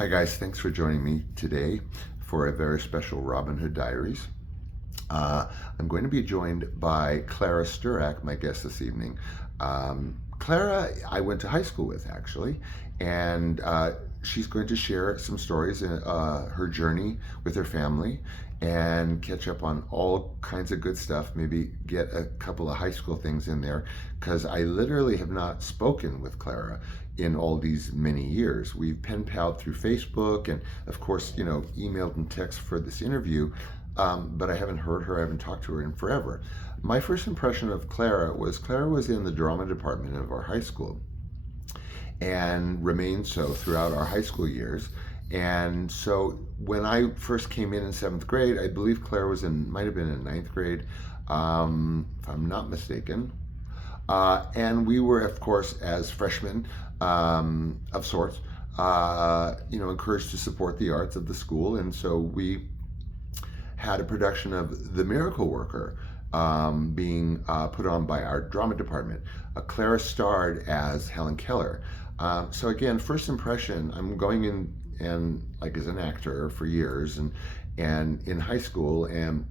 Hi guys, thanks for joining me today for a very special Robin Hood Diaries. I'm going to be joined by CLARA STURAK, my guest this evening. CLARA, I went to high school with actually, and she's going to share some stories in her journey with her family and catch up on all kinds of good stuff, maybe get a couple of high school things in there, because I literally have not spoken with CLARA in all these many years. We've pen palled through Facebook and of course, emailed and text for this interview, but I haven't heard her, I haven't talked to her in forever. My first impression of CLARA was in the drama department of our high school and remained so throughout our high school years. And so when I first came in 7th grade, I believe CLARA might have been in 9th grade, if I'm not mistaken. And we were, of course, as freshmen of sorts, encouraged to support the arts of the school. And so we had a production of The Miracle Worker being put on by our drama department. CLARA starred as Helen Keller. So again, first impression, I'm going in and like as an actor for years and in high school, and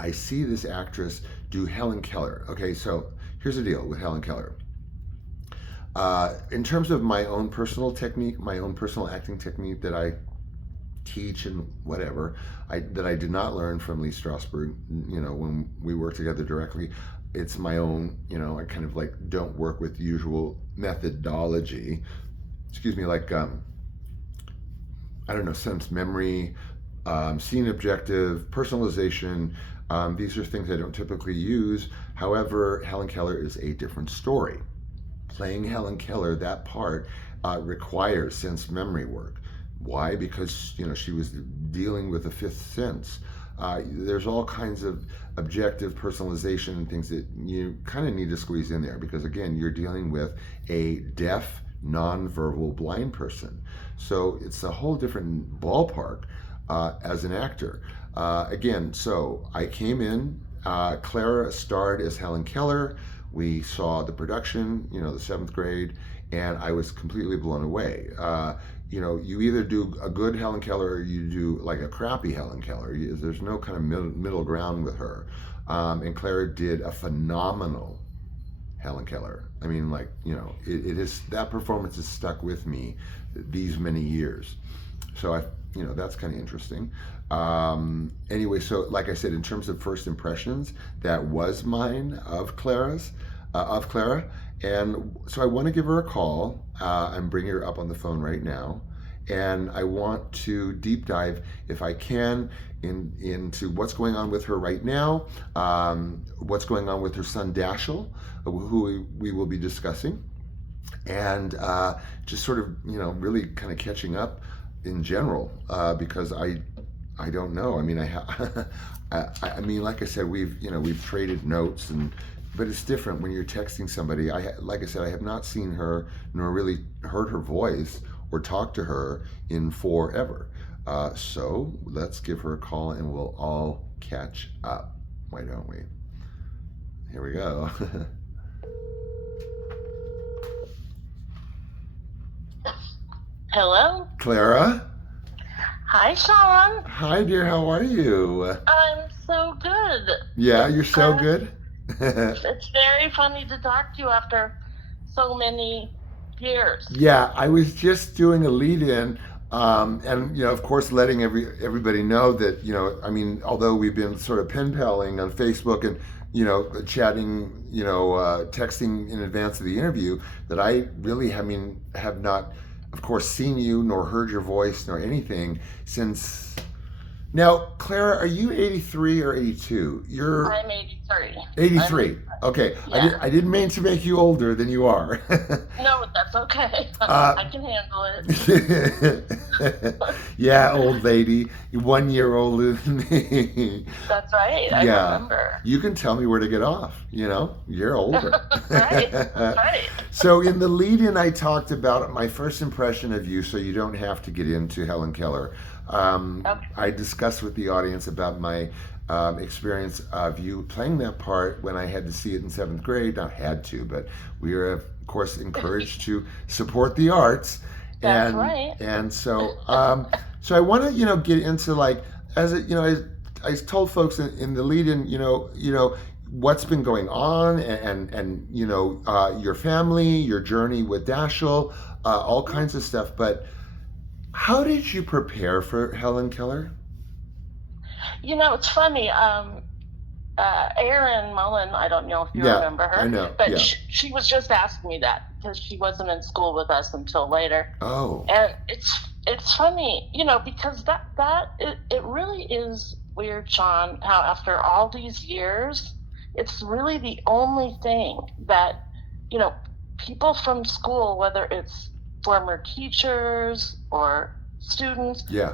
I see this actress do Helen Keller. Okay, so here's the deal with Helen Keller. In terms of my own personal technique, my own personal acting technique that I teach and whatever, that I did not learn from Lee Strasberg, when we work together directly, it's my own, I kind of like don't work with usual methodology, like, I don't know, sense memory, scene objective, personalization. These are things I don't typically use. However, Helen Keller is a different story. Playing Helen Keller, that part requires sense memory work. Why? Because she was dealing with a fifth sense. There's all kinds of objective personalization and things that you kind of need to squeeze in there, because again, you're dealing with a deaf, non-verbal blind person. So it's a whole different ballpark as an actor. Again, so I came in, CLARA starred as Helen Keller. We saw the production, the 7th grade, and I was completely blown away. You either do a good Helen Keller or you do like a crappy Helen Keller. There's no kind of middle ground with her. And CLARA did a phenomenal Helen Keller. I mean, it is, that performance has stuck with me these many years. So that's kind of interesting. Anyway, so like I said, in terms of first impressions, that was mine of CLARA. And so I want to give her a call and bring her up on the phone right now. And I want to deep dive, if I can, into what's going on with her right now, what's going on with her son Dashiell, who we will be discussing, and just sort of, really kind of catching up in general, because I don't know. I mean, I mean, like I said, we've traded notes, but it's different when you're texting somebody. Like I said, I have not seen her nor really heard her voice or talked to her in forever. So let's give her a call and we'll all catch up. Why don't we? Here we go. Hello? CLARA? Hi, Sean. Hi, dear. How are you? I'm so good. Yeah, you're so good? It's very funny to talk to you after so many years. Yeah, I was just doing a lead-in, and of course, letting everybody know that I mean, although we've been sort of pen paling on Facebook and chatting, texting in advance of the interview, that I really, have not, of course, seen you nor heard your voice nor anything since. Now, CLARA, are you 83 or 82? I'm 83. 83. Okay. Yeah. I didn't mean to make you older than you are. No, that's okay. I can handle it. Yeah, old lady. You're 1 year older than me. That's right. I remember. You can tell me where to get off. You're older. Right. That's right. So in the lead-in, I talked about my first impression of you, so you don't have to get into Helen Keller. Okay. I discussed with the audience about my experience of you playing that part when I had to see it in 7th grade. Not had to, but we were, of course, encouraged to support the arts. That's and right. and so so I want to get into like as it I told folks in the lead in what's been going on and your family, your journey with Dashiell, all kinds of stuff. But how did you prepare for Helen Keller? It's funny. Erin Mullen, I don't know if you Yeah, remember I her, know. but Yeah. she was just asking me that because she wasn't in school with us until later. Oh. And it's funny, because it really is weird, Sean, how after all these years, it's really the only thing that, people from school, whether it's former teachers or students, Yeah.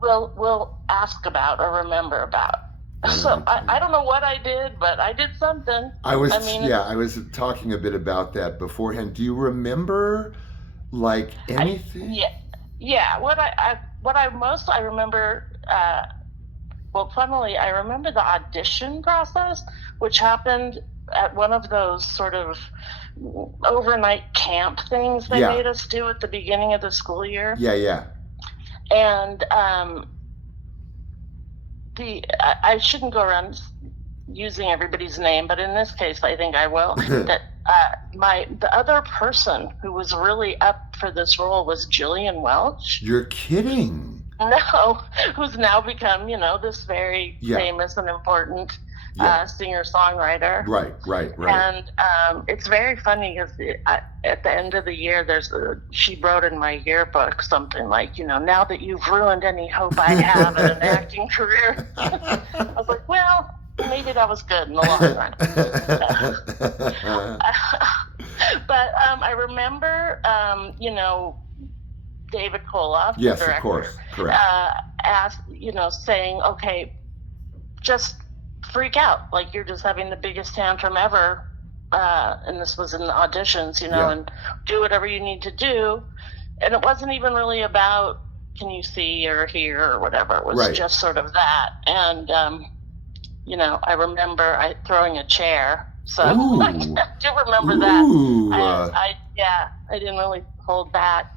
will ask about or remember about. So I don't know what I did, but I did something. I was mean, I was talking a bit about that beforehand. Do you remember like anything? yeah. What I remember. Well, funnily, I remember the audition process, which happened at one of those sort of overnight camp things they Yeah. made us do at the beginning of the school year. Yeah, yeah. And I shouldn't go around using everybody's name, but in this case, I think I will. That the other person who was really up for this role was Jillian Welch. You're kidding. No, who's now become this very Yeah. famous and important Yeah. singer-songwriter. Right. And it's very funny because at the end of the year, she wrote in my yearbook something like, now that you've ruined any hope I have at an acting career. I was like, well, maybe that was good in the long run. But I remember, David Koloff, Yes, the director, of course. Correct. asked, saying, okay, just freak out. Like, you're just having the biggest tantrum ever. And this was in the auditions, Yeah. and do whatever you need to do. And it wasn't even really about, can you see or hear or whatever. It was Right. just sort of that. And, I remember throwing a chair. So Ooh. I do remember Ooh. that. I didn't really hold back.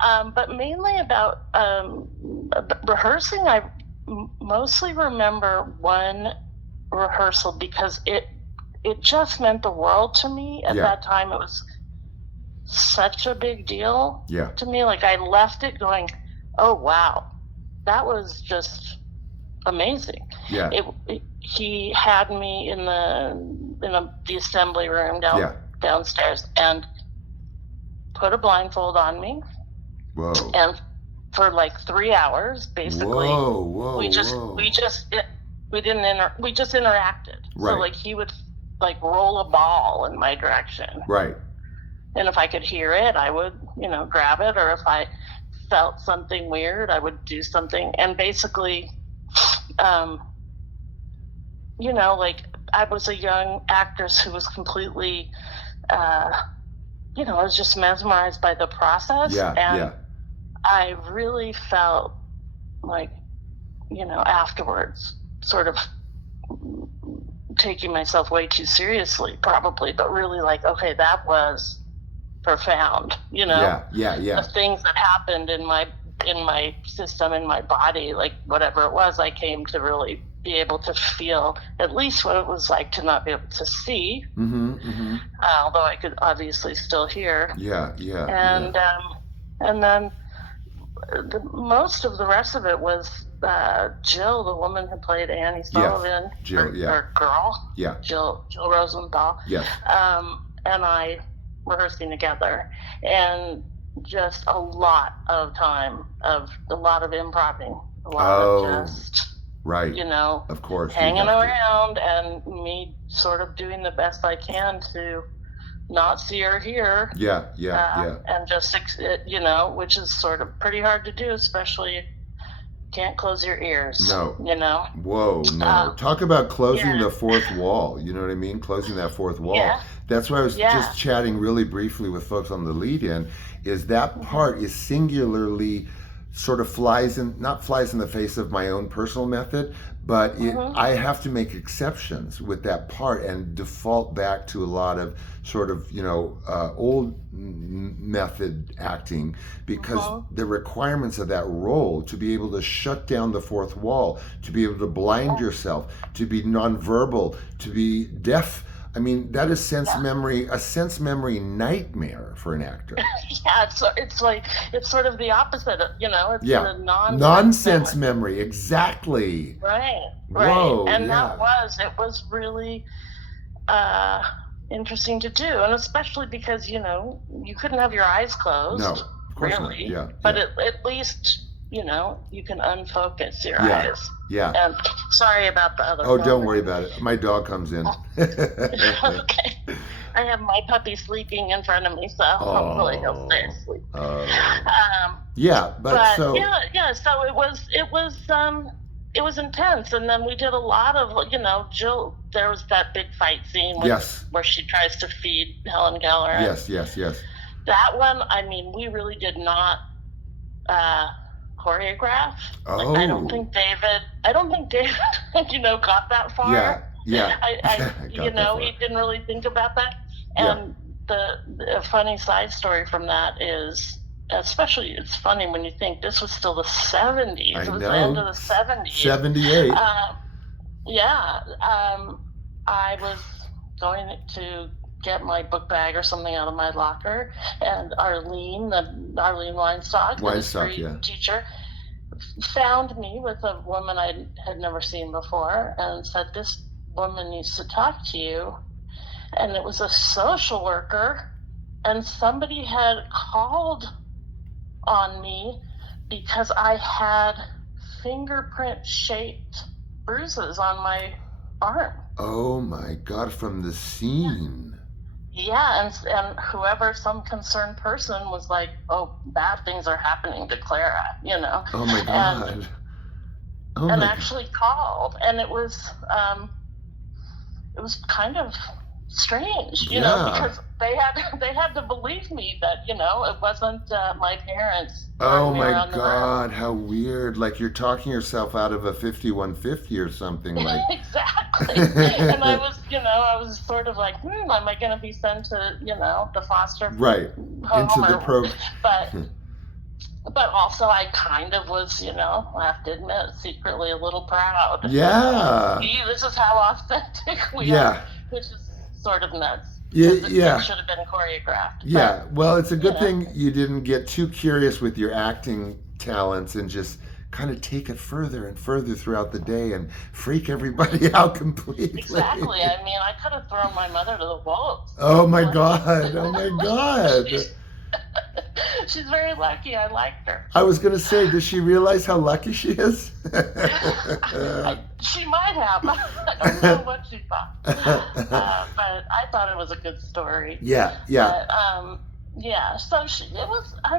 But mainly about rehearsing, I mostly remember one rehearsal because it just meant the world to me at Yeah. that time. It was such a big deal Yeah. to me. Like, I left it going, oh wow, that was just amazing. Yeah. He had me in the assembly room downstairs and put a blindfold on me. Whoa. And for like 3 hours, basically, Whoa. we just interacted. Right. So like he would like roll a ball in my direction. Right. And if I could hear it, I would, grab it. Or if I felt something weird, I would do something. And basically, like I was a young actress who was completely, I was just mesmerized by the process. Yeah. And Yeah. I really felt like, afterwards, sort of taking myself way too seriously, probably, but really like, okay, that was profound, Yeah. the things that happened in my system, in my body, like whatever it was, I came to really be able to feel at least what it was like to not be able to see, although I could obviously still hear. Yeah. And then most of the rest of it was Jill, the woman who played Annie Sullivan, Jill, or girl, Yeah. Jill Rosenthal, Yes. and I rehearsing together, and just a lot of time of a lot of improvising, a lot of just Right. Of course. hanging around, and me sort of doing the best I can to not see or hear. Yeah. And just, which is sort of pretty hard to do, especially if you can't close your ears. No. Whoa, no. Um, Talk about closing yeah. the fourth wall. You know what I mean? Closing that fourth wall. Yeah. That's why I was Yeah. just chatting really briefly with folks on the lead in, is that part is singularly sort of not flies in the face of my own personal method, but I have to make exceptions with that part and default back to a lot of sort of, old method acting, because the requirements of that role, to be able to shut down the fourth wall, to be able to blind yourself, to be nonverbal, to be deaf. I mean, that is a sense memory nightmare for an actor. It's sort of the opposite of, it's the nonsense memory. Exactly. Right. Whoa, And it was really interesting to do, and especially because you couldn't have your eyes closed. No, of course really. Not. Yeah. But at least you can unfocus your eyes. Yeah. And sorry about the other. Oh, don't worry about it. My dog comes in. Okay. I have my puppy sleeping in front of me, so hopefully he'll stay asleep. So it was intense, and then we did a lot of, Jill. There was that big fight scene where she tries to feed Helen Keller. Yes. That one, I mean, we really did not choreograph. Oh. I don't think David, got that far. Yeah. He didn't really think about that. And the funny side story from that is, especially it's funny when you think this was still the 70s. It was the end of the 70s. 78. I was going to get my book bag or something out of my locker, and Arlene Weinstock, the history teacher, found me with a woman I had never seen before and said, "This woman needs to talk to you." And it was a social worker, and somebody had called on me because I had fingerprint shaped bruises on my arm. Oh my God, from the scene. Yeah, and some concerned person was like, "Oh, bad things are happening to Clara," Oh my God. And actually called, and it was kind of strange, because they had to believe me that it wasn't my parents. Oh my God, how weird! Like you're talking yourself out of a 5150 or something. Like exactly. And I was sort of like, am I going to be sent to the foster home into the program? But also I kind of was, I have to admit, secretly a little proud. Yeah. See, this is how authentic we are, which is sort of nuts. It should have been choreographed. Yeah, well, it's a good thing you didn't get too curious with your acting talents and just kind of take it further and further throughout the day and freak everybody out completely. Exactly. I mean, I could have thrown my mother to the wolves. Oh my God. Oh my God. She's very lucky. I liked her. I was going to say, does she realize how lucky she is? She might have. I don't know what she thought. But I thought it was a good story. Yeah. But, so it was, I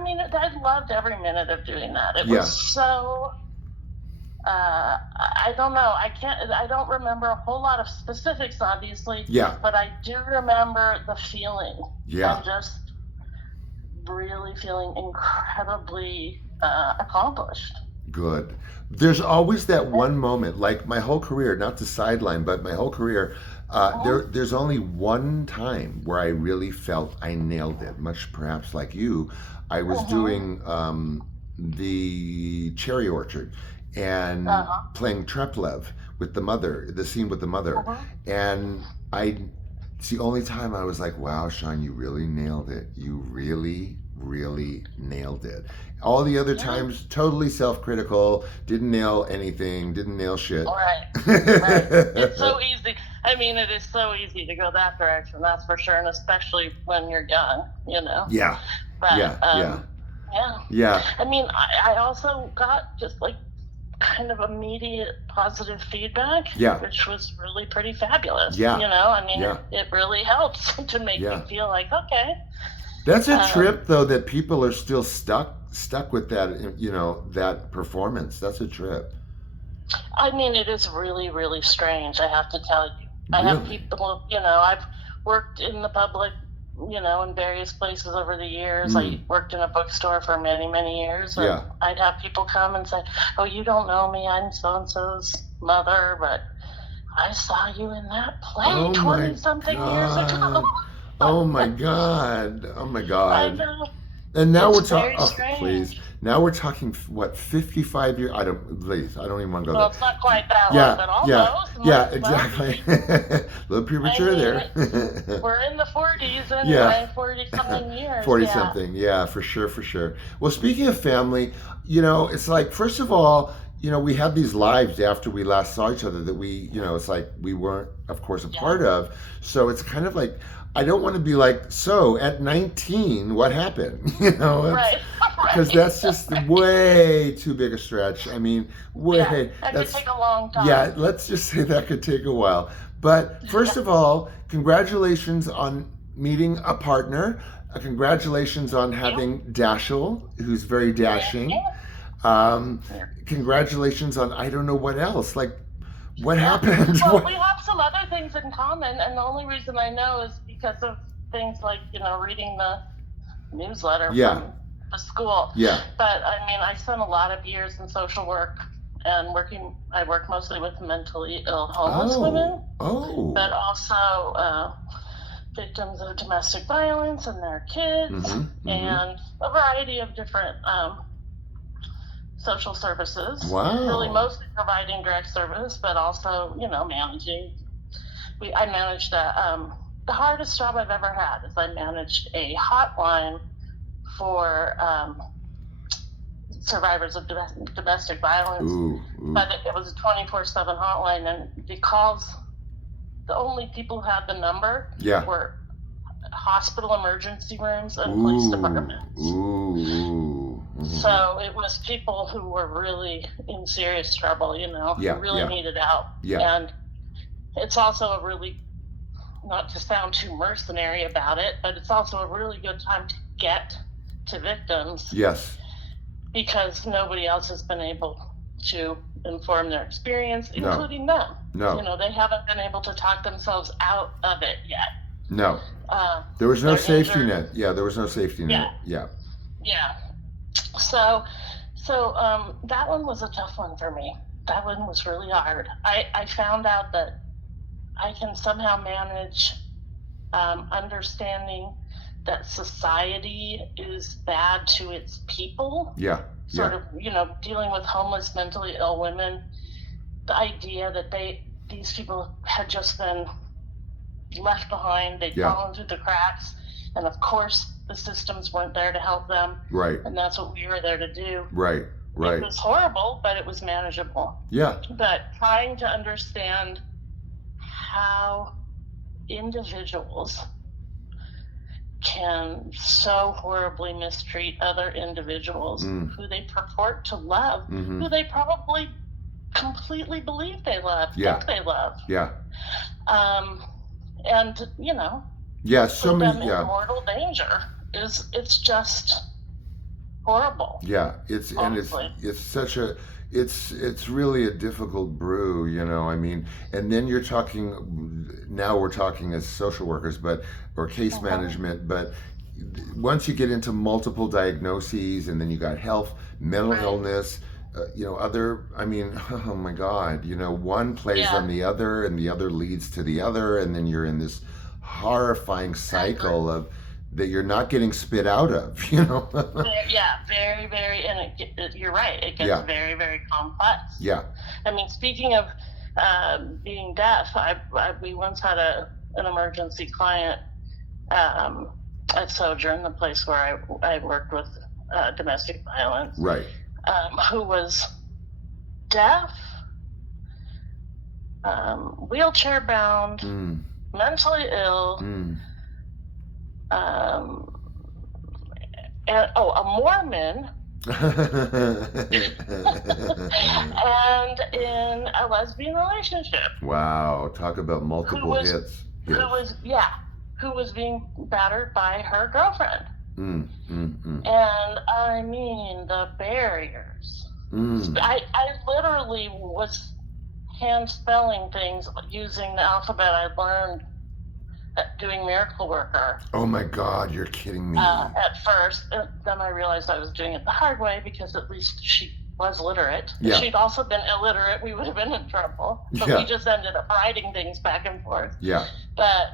loved every minute of doing that. It was so, I don't know. I don't remember a whole lot of specifics, obviously. Yeah. But I do remember the feeling. Yeah. And just really feeling incredibly accomplished. Good. There's always that one moment, like my whole career, not to sideline, but my whole career, there's only one time where I really felt I nailed it, much perhaps like you. I was doing the cherry orchard and playing Treplev with the mother, the scene with the mother. And it's the only time I was like, wow, Sean, you really nailed it. You really, really nailed it. All the other times, totally self-critical, didn't nail anything, didn't nail shit. Right. It's so easy. It is so easy to go that direction, that's for sure, and especially when you're young, Yeah. But, Yeah. I also got just like kind of immediate positive feedback, which was really pretty fabulous. It really helps to make me feel like, okay. That's a trip, though, that people are still stuck with that, that performance. That's a trip. It is really, really strange, I have to tell you. I have people, I've worked in the public in various places over the years. Mm. I worked in a bookstore for many, many years. And Yeah. I'd have people come and say, "Oh, you don't know me. I'm so-and-so's mother, but I saw you in that play Oh my 20-something years ago." God. Oh my God. Oh my I God. know. And now It's we're talking, very oh, strange. please. Now we're talking, what, 55 years? I don't even want to go Well, there. it's not quite that long, Yeah, but yeah, almost. yeah, Might as well exactly. be. A little premature there. We're in the 40s Yeah. anyway, 40-something years. 40 Yeah. something. Yeah, for sure, for sure. Well, speaking of family, it's like, first of all, we had these lives after we last saw each other that it's like we weren't, of course, a part of. So it's kind of like, I don't want to be like, so at 19, what happened? Right. Because that's just way too big a stretch. I mean, way. That could take a long time. Yeah, let's just say that could take a while. But first of all, congratulations on meeting a partner. Congratulations on having Dashiell, who's very dashing. Congratulations on I don't know what else. Like, what happened? Well, we have some other things in common, and the only reason I know is because of things like reading the newsletter from the school. Yeah. But I mean, I spent a lot of years in social work and I work mostly with mentally ill homeless women. Oh. But also victims of domestic violence and their kids, and a variety of different social services. Wow. Really mostly providing direct service, but also, managing. I managed the hardest job I've ever had is I managed a hotline for survivors of domestic violence. But it was a 24/7 hotline, and because the only people who had the number were hospital emergency rooms and police departments. So it was people who were really in serious trouble, who really needed help. And it's also a really, not to sound too mercenary about it, but it's also a really good time to get to victims. Yes. Because nobody else has been able to inform their experience, including them. No. They haven't been able to talk themselves out of it yet. No. There was no safety net. Yeah, there was no safety net. Yeah. So that one was a tough one for me. That one was really hard. I found out that I can somehow manage understanding that society is bad to its people. Sort of, dealing with homeless, mentally ill women. The idea that these people had just been left behind, they'd fallen through the cracks, and of course the systems weren't there to help them. Right. And that's what we were there to do. Right. It was horrible, but it was manageable. Yeah. But trying to understand how individuals can so horribly mistreat other individuals who they purport to love, who they probably completely believe they love, think they love. And so put many them in mortal danger it's just horrible. It's such a it's really a difficult brew, I mean, and then we're talking as social workers, or case management, but once you get into multiple diagnoses, and then you got health, mental illness, oh my God, one plays on the other, and the other leads to the other, and then you're in this horrifying cycle of that you're not getting spit out of, Very, very, and you're right, it gets very, very complex. I mean, speaking of being deaf, we once had an emergency client at Sojourn, the place where I worked with domestic violence, who was deaf, wheelchair bound, mentally ill, a Mormon, and in a lesbian relationship. Wow, talk about multiple hits. Who was being battered by her girlfriend. And I mean, the barriers. I literally was hand spelling things using the alphabet I learned doing miracle worker Oh my God, you're kidding me. at first. And then I realized I was doing it the hard way because at least she was literate. If Yeah. she'd also been illiterate, we would have been in trouble. But Yeah. we just ended up writing things back and forth. Yeah. But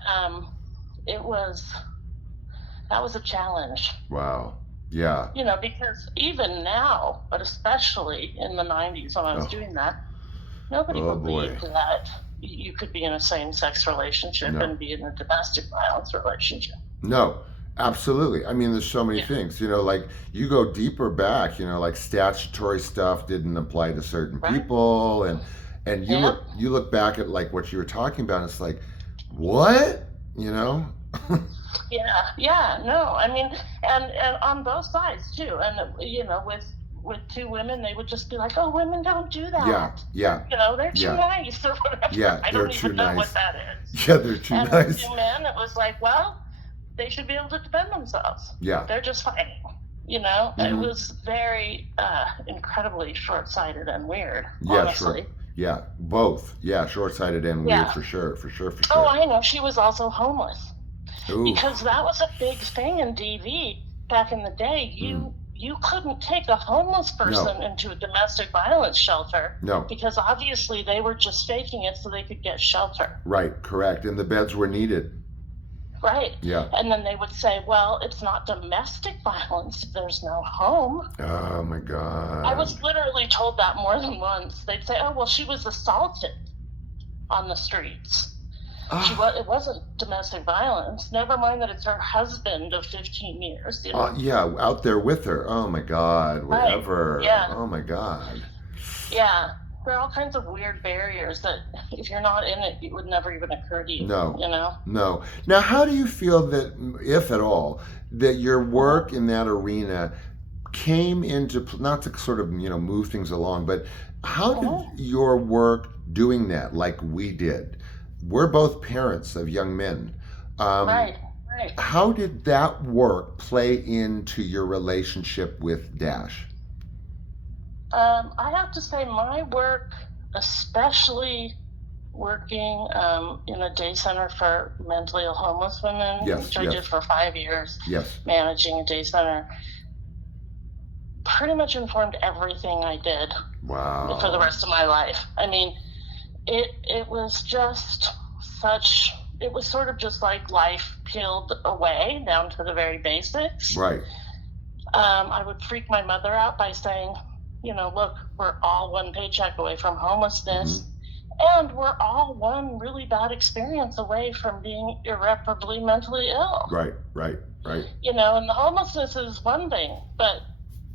that was a challenge. Wow. Yeah. You know, because even now, but especially in the 90s when I was Oh. doing that, nobody Oh, believed boy. that you could be in a same-sex relationship No. and be in a domestic violence relationship. No, absolutely. I mean, there's so many Yeah. things, you know, like you go deeper back, you know, like statutory stuff didn't apply to certain Right. people, and you Yeah. look back at like what you were talking about, and it's like, what? You know? Yeah, no, I mean, and on both sides too, and you know, with two women, they would just be like, "Oh, women don't do that." Yeah. You know, they're too Yeah. nice or whatever. Yeah, I they're don't too even know nice. what that is. Yeah, they're too And nice. with two men, it was like, well, they should be able to defend themselves. Yeah. They're just fighting. You know, it Mhm. was very incredibly short-sighted and weird. Yeah, honestly. sure. Yeah, both. Yeah, short-sighted and weird, Yeah. for sure. Oh, I know. She was also homeless. Ooh. Because that was a big thing in DV back in the day. You couldn't take a homeless person into a domestic violence shelter. No. Because obviously they were just faking it so they could get shelter. Right, correct. And the beds were needed. Right. Yeah. And then they would say, well, it's not domestic violence if there's no home. Oh my God. I was literally told that more than once. They'd say, oh, well, she was assaulted on the streets. It wasn't domestic violence. Never mind that it's her husband of 15 years. You know? Yeah, out there with her. Oh my God, whatever. Right. Yeah. Oh my God. Yeah. There are all kinds of weird barriers that if you're not in it, it would never even occur to you. No. You know? No. Now, how do you feel that, if at all, that your work in that arena came into, not to sort of, you know, move things along, but how did your work doing that, like we did? We're both parents of young men. Right. How did that work play into your relationship with Dash? I have to say my work, especially working in a day center for mentally ill homeless women, which I did for 5 years, managing a day center, pretty much informed everything I did for the rest of my life. I mean, it was just it was sort of just like life peeled away down to the very basics. Right. I would freak my mother out by saying, you know, look, we're all one paycheck away from homelessness, and we're all one really bad experience away from being irreparably mentally ill. Right. You know, and the homelessness is one thing, but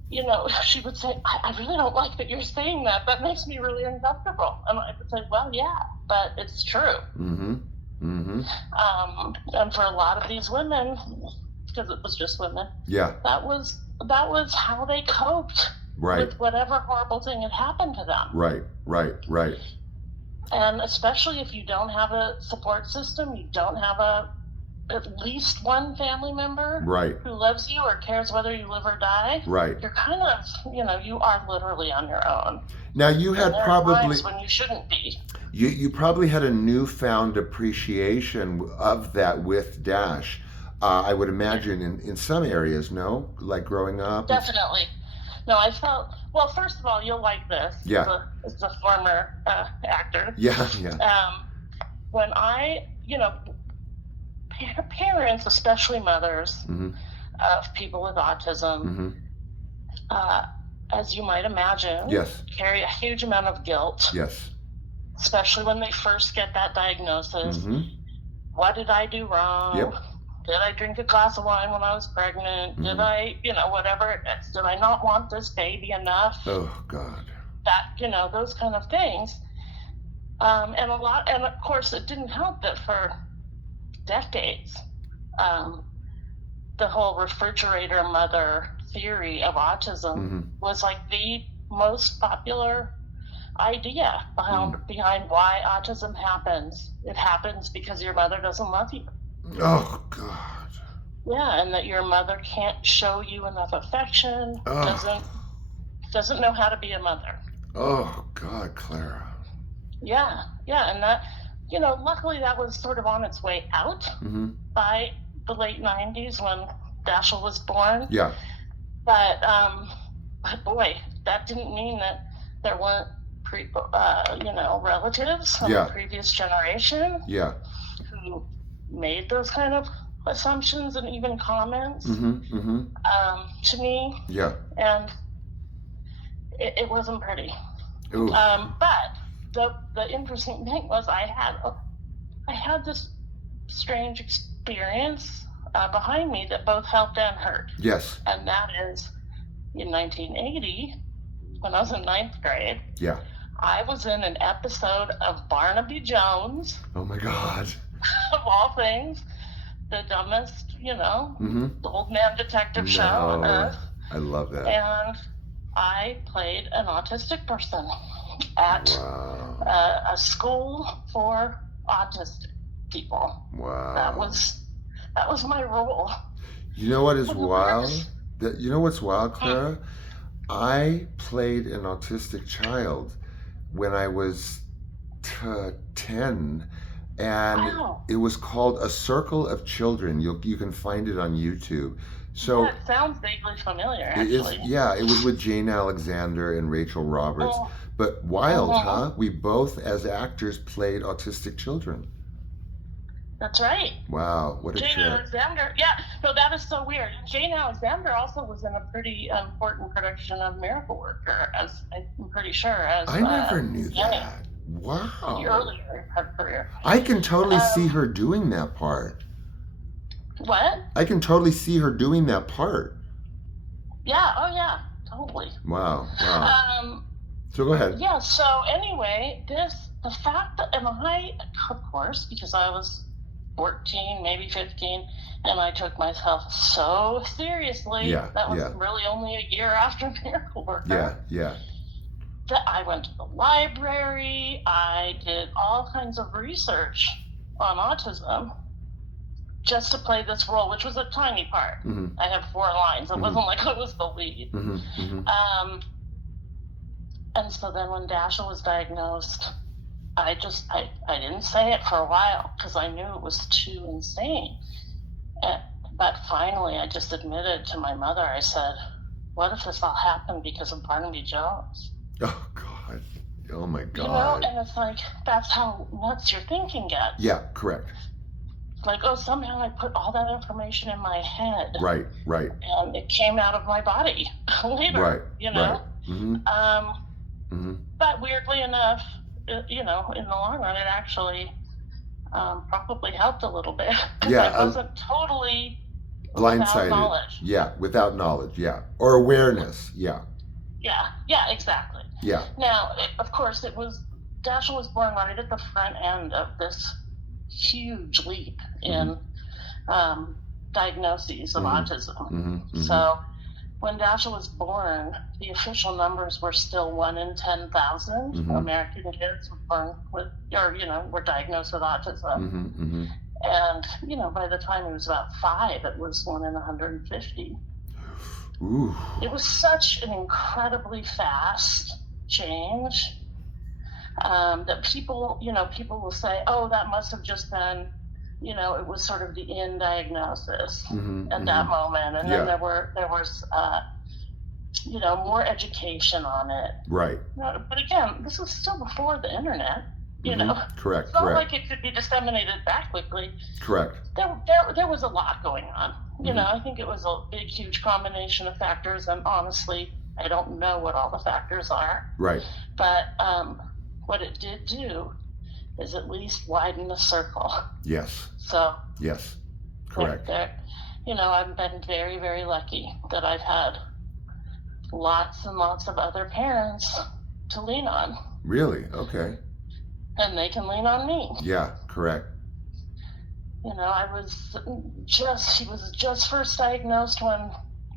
you know, she would say, I really don't like that you're saying that. That makes me really uncomfortable. And I would say, well, yeah, but it's true. And for a lot of these women, because it was just women, that was how they coped with whatever horrible thing had happened to them. Right. And especially if you don't have a support system, you don't have at least one family member who loves you or cares whether you live or die, you're kind of, you know, you are literally on your own. Now you had probably, when you shouldn't be. You probably had a newfound appreciation of that with Dash. I would imagine in some areas, no? Like growing up? Definitely. No, I felt, well, first of all, you'll like this. Yeah. As a former actor. Yeah. When I, you know, parents, especially mothers of people with autism, as you might imagine, carry a huge amount of guilt. Especially when they first get that diagnosis. What did I do wrong? Did I drink a glass of wine when I was pregnant? Did I, you know, whatever it is, did I not want this baby enough? Oh, God. That, you know, those kind of things. And of course, it didn't help that for decades, the whole refrigerator mother theory of autism was like the most popular idea behind why autism happens. It happens because your mother doesn't love you. Oh, God. Yeah, and that your mother can't show you enough affection, doesn't know how to be a mother. Oh, God, Clara. Yeah, and that, luckily that was sort of on its way out by the late 90s when Dashiell was born. Yeah. But boy, that didn't mean that there weren't relatives from the previous generation who made those kind of assumptions and even comments to me. Yeah. And it wasn't pretty. But the interesting thing was I had this strange experience behind me that both helped and hurt. Yes. And that is in 1980, when I was in 9th grade. Yeah. I was in an episode of Barnaby Jones. Oh my God. Of all things, the dumbest, old man detective show on earth. I love that. And I played an autistic person at a school for autistic people. Wow. That was my role. You know what is wild? You know what's wild, Clara? I played an autistic child when I was 10, and it was called A Circle of Children. You can find it on YouTube. So it sounds vaguely familiar, actually. It was with Jane Alexander and Rachel Roberts. But wild, huh? We both, as actors, played autistic children. That's right. Wow, what a Jane trip. Alexander. Yeah, no, that is so weird. Jane Alexander also was in a pretty important production of Miracle Worker, I'm pretty sure. I never knew that. Wow. Earlier in her career. I can totally see her doing that part. What? I can totally see her doing that part. Yeah, oh yeah, totally. Wow. So go ahead. Yeah, so anyway, the fact that, and I, of course, because I was 14, maybe 15, and I took myself so seriously. That was really only a year after Miracle Worker. Yeah. That I went to the library, I did all kinds of research on autism just to play this role, which was a tiny part. I had 4 lines. It wasn't like I was the lead. And so then when Dashiell was diagnosed, I didn't say it for a while because I knew it was too insane. But finally, I just admitted to my mother, I said, what if this all happened because of Barnaby Jones? Oh, God. Oh, my God. And it's like, that's how nuts your thinking gets. Yeah, correct. Like, somehow I put all that information in my head. Right. And it came out of my body later. Right. But weirdly enough, in the long run, it actually probably helped a little bit. Yeah. I wasn't totally blindsided. Without knowledge. Yeah, without knowledge. Yeah. Or awareness. Yeah. Yeah, exactly. Yeah. Now, of course, Dashiell was born right at the front end of this huge leap in diagnoses of autism. So when Dashiell was born, the official numbers were still 1 in 10,000 American kids were born with, were diagnosed with autism. And, by the time he was about 5, it was 1 in 150. Ooh. It was such an incredibly fast change that people will say, oh, that must have just been, it was sort of the in diagnosis at that moment. And then there was, more education on it. Right. But again, this was still before the internet, Correct. It's not like it could be disseminated that quickly. Correct. There was a lot going on. I think it was a big, huge combination of factors. And honestly, I don't know what all the factors are. Right. But what it did do is at least widen the circle. Yes. So. Yes. Correct. I've been very, very lucky that I've had lots and lots of other parents to lean on. Really? Okay. And they can lean on me. Yeah, correct. She was just first diagnosed when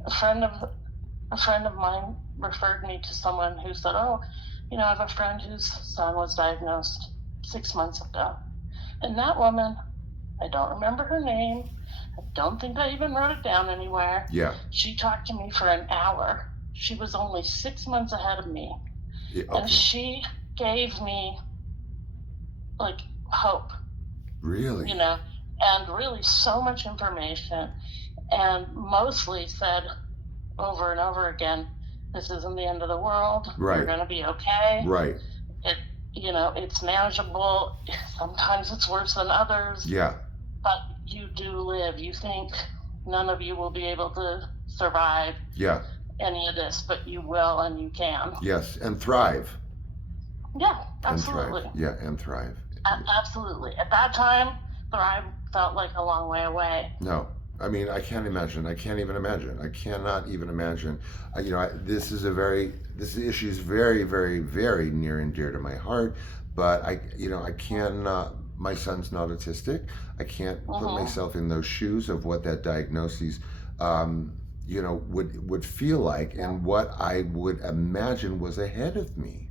a friend of mine referred me to someone who said, I have a friend whose son was diagnosed 6 months ago. And that woman, I don't remember her name. I don't think I even wrote it down anywhere. Yeah. She talked to me for an hour. She was only 6 months ahead of me. Yeah, okay. And she gave me hope, Really? and really so much information, and mostly said over and over again, this isn't the end of the world. Right. You're going to be okay. Right. It, it's manageable. Sometimes it's worse than others. Yeah. But you do live. You think none of you will be able to survive Yeah. any of this, but you will, and you can. Yes, and thrive. Yeah, absolutely. And thrive. Yeah, and thrive. Absolutely. At that time, thrive felt like a long way away. No, I mean, I can't imagine. I can't even imagine. I cannot even imagine. This issue is very, very, very near and dear to my heart. But I cannot. My son's not autistic. I can't put myself in those shoes of what that diagnosis, would feel like, and what I would imagine was ahead of me.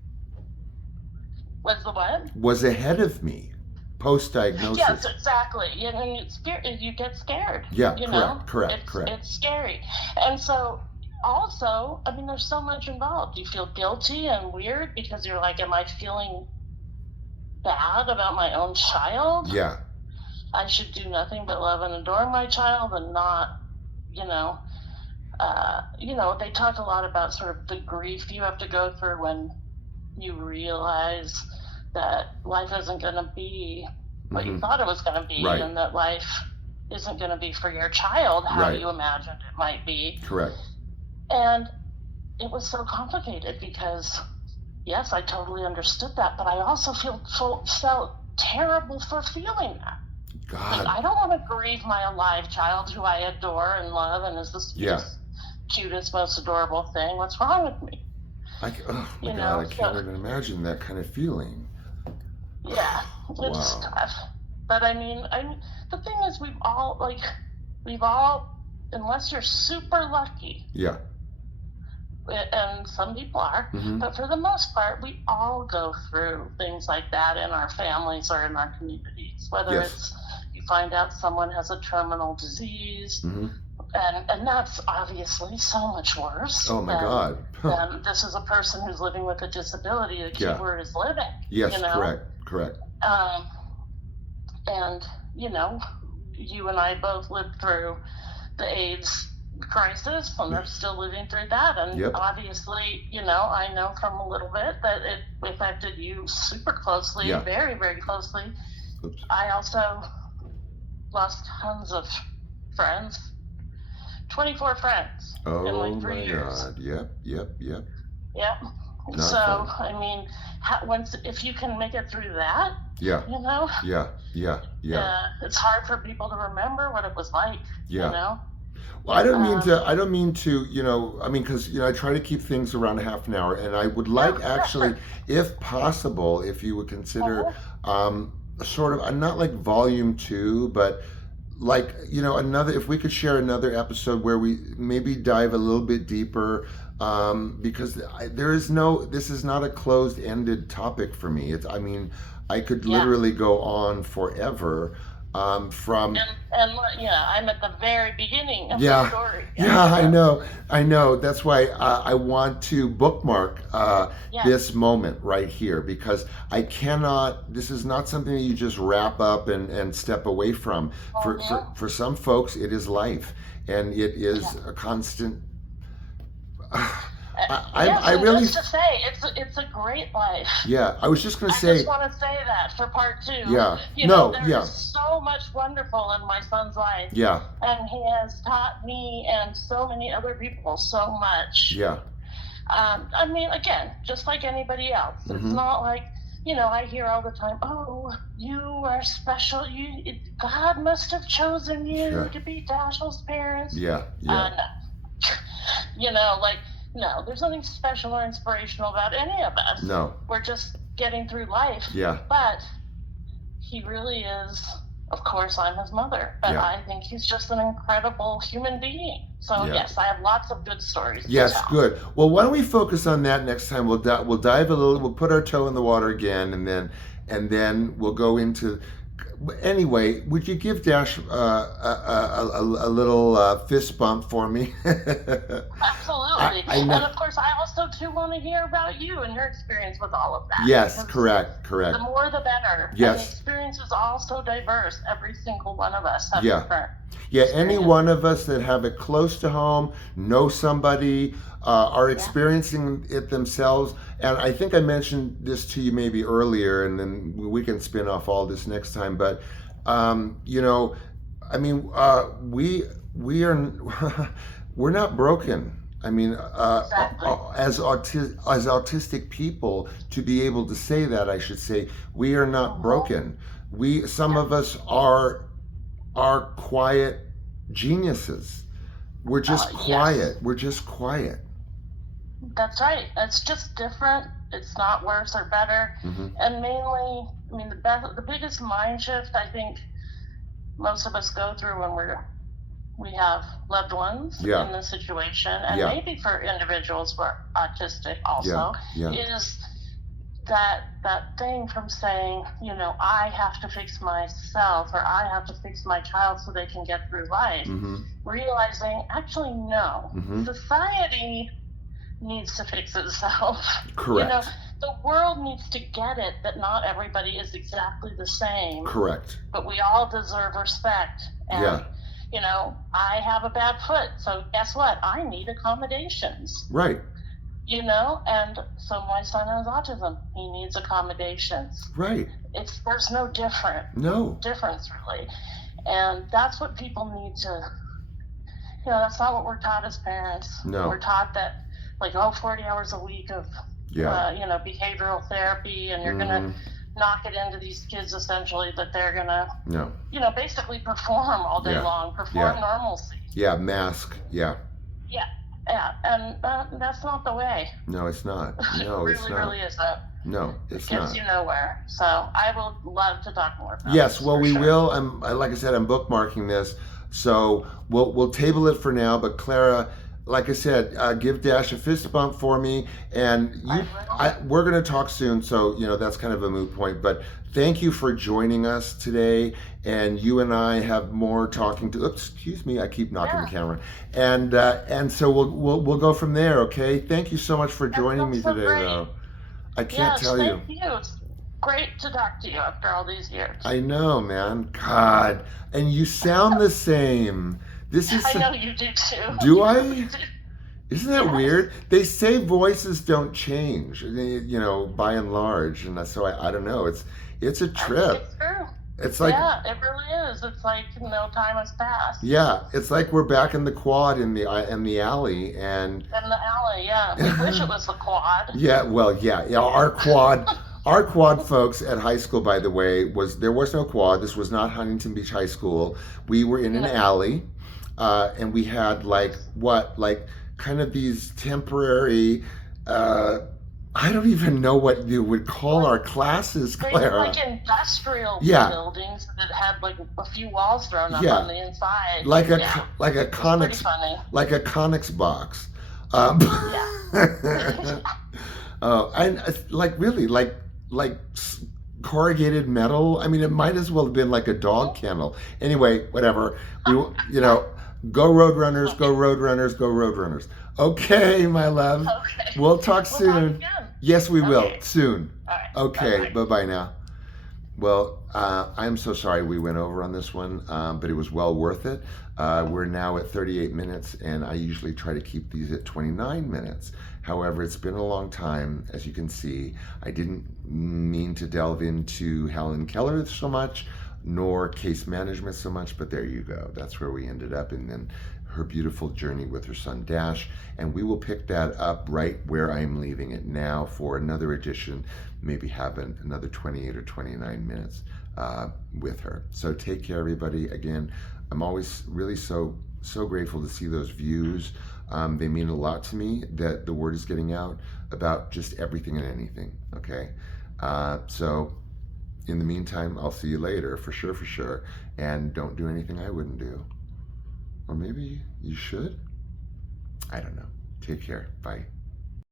Was the what? Was ahead of me, post-diagnosis. Yes, exactly. You get scared. Yeah, correct. It's scary. And so, also, I mean, there's so much involved. You feel guilty and weird because you're like, am I feeling bad about my own child? Yeah. I should do nothing but love and adore my child and not, they talk a lot about sort of the grief you have to go through when you realize that life isn't going to be what you thought it was going to be, right. and that life isn't going to be for your child how right. you imagined it might be. Correct. And it was so complicated because, yes, I totally understood that, but I also felt terrible for feeling that. God. Like, I don't want to grieve my alive child who I adore and love and is the cutest, most adorable thing. What's wrong with me? Oh my God, I can't even imagine that kind of feeling. Yeah, it's tough. But I mean, the thing is, we've all, unless you're super lucky. Yeah. And some people are, but for the most part, we all go through things like that in our families or in our communities. Whether it's you find out someone has a terminal disease, and that's obviously so much worse. Oh my God. Than this is a person who's living with a disability. The key word is living. Yes, correct. And you and I both lived through the AIDS crisis, and they're still living through that. And obviously, I know from a little bit that it affected you super closely, very, very closely. Oops. I also lost tons of friends, 24 friends in like 3 years. Oh my God! Yep. Yep. Not so fun. I mean, if you can make it through that, Yeah. It's hard for people to remember what it was like. Well, I don't mean to, because, I try to keep things around a half an hour, and I would like if possible, if you would consider sort of, not like volume 2, but like, if we could share another episode where we maybe dive a little bit deeper, because this is not a closed-ended topic for me. I could literally go on forever. I'm at the very beginning of the story. I know. That's why I want to bookmark this moment right here, because this is not something that you just wrap up and step away from. For some folks, it is life, and it is a constant. Just to say, it's a great life. Yeah, I was just going to say. I just want to say that for part 2. Yeah. There's so much wonderful in my son's life. Yeah. And he has taught me and so many other people so much. Yeah. I mean, again, just like anybody else. It's not like, I hear all the time, oh, you are special. God must have chosen you to be Dashiell's parents. Yeah. No, there's nothing special or inspirational about any of us. No. We're just getting through life. Yeah. But he really is, of course, I'm his mother, but I think he's just an incredible human being. So, yes, I have lots of good stories. Yes, good. Well, why don't we focus on that next time? We'll dive a little, we'll put our toe in the water again, and then we'll go into. Anyway, would you give Dash a little fist bump for me? Absolutely. absolutely. I know. And of course, I also too want to hear about you and your experience with all of that. Yes, Because correct. the more the better. And the Yes. experience is all so diverse. Every single one of us have Yeah. different Yeah, any experience. one of us that have it close to home, know somebody, are experiencing it themselves. And I think I mentioned this to you maybe earlier, and then we can spin off all this next time. But you know, I mean, we are we're not broken. I mean, Exactly. as autistic people, to be able to say that, I should say, we are not broken. Some of us are quiet geniuses. We're just quiet. Yes. We're just quiet. That's right. It's just different. It's not worse or better. Hmm. And mainly, I mean, the biggest mind shift I think most of us go through when we have loved ones Yeah. in this situation, and Yeah. maybe for individuals who are autistic also, Yeah. is that thing from saying, you know, I have to fix myself or I have to fix my child so they can get through life. Hmm. Realizing, actually, no, Hmm. society needs to fix itself. Correct. You know, the world needs to get it that not everybody is exactly the same, Correct. but we all deserve respect. And, Yeah. you know, I have a bad foot, so guess what? I need accommodations. Right. You know, and so my son has autism. He needs accommodations. Right. There's no difference really. And that's what people need to, you know, that's not what we're taught as parents. No. We're taught that, like, 40 hours a week of, you know, behavioral therapy, and you're going to knock it into these kids essentially, that they're going to, you know, basically perform all day long, perform normalcy. Yeah, mask. Yeah. Yeah. Yeah, and that's not the way. No, it's not. No, it's not. Really isn't. No, it's It not. gets you nowhere. So I would love to talk more about Yes, this, well, for we sure. will. Like I said, I'm bookmarking this, so we'll table it for now. But Clara, like I said, give Dash a fist bump for me, and we're going to talk soon. So you know that's kind of a moot point. But thank you for joining us today, and you and I have more talking to. Oops, excuse me, I keep knocking the camera, and so we'll go from there. Okay, thank you so much for joining me today, though. I can't tell you. Thank you. It's great to talk to you after all these years. I know, man. God, and you sound the same. This is. I know you do too. Do I? Isn't that weird? They say voices don't change, you know, by and large, and so I don't know. It's a trip. It's true. It's like, yeah, it really is. It's like no time has passed. Yeah, it's like we're back in the quad in the alley, and in the alley. Yeah, we wish it was the quad. Yeah, well, yeah. Our quad folks at high school, by the way, there was no quad. This was not Huntington Beach High School. We were in an alley, and we had like kind of these temporary. I don't even know what you would call our classes, Clara. Like industrial buildings that had like a few walls thrown up on the inside. Like a Conex, like a Conex box. Oh, and like really, like corrugated metal. I mean, it might as well have been like a dog kennel. Anyway, whatever. You know, go Roadrunners, go Roadrunners, go Roadrunners. Okay, my love. Okay. We'll talk soon. Yes, we will soon. All right. Okay, bye-bye now. Well, I'm so sorry we went over on this one, but it was well worth it. We're now at 38 minutes, and I usually try to keep these at 29 minutes. However, it's been a long time, as you can see. I didn't mean to delve into Helen Keller so much, nor case management so much, but there you go. That's where we ended up, and then her beautiful journey with her son Dash, and we will pick that up right where I'm leaving it now for another edition, maybe have another 28 or 29 minutes with her. So take care, everybody. Again, I'm always really so grateful to see those views. They mean a lot to me that the word is getting out about just everything and anything, okay? So in the meantime, I'll see you later, for sure, and don't do anything I wouldn't do. Or maybe you should? I don't know. Take care. Bye.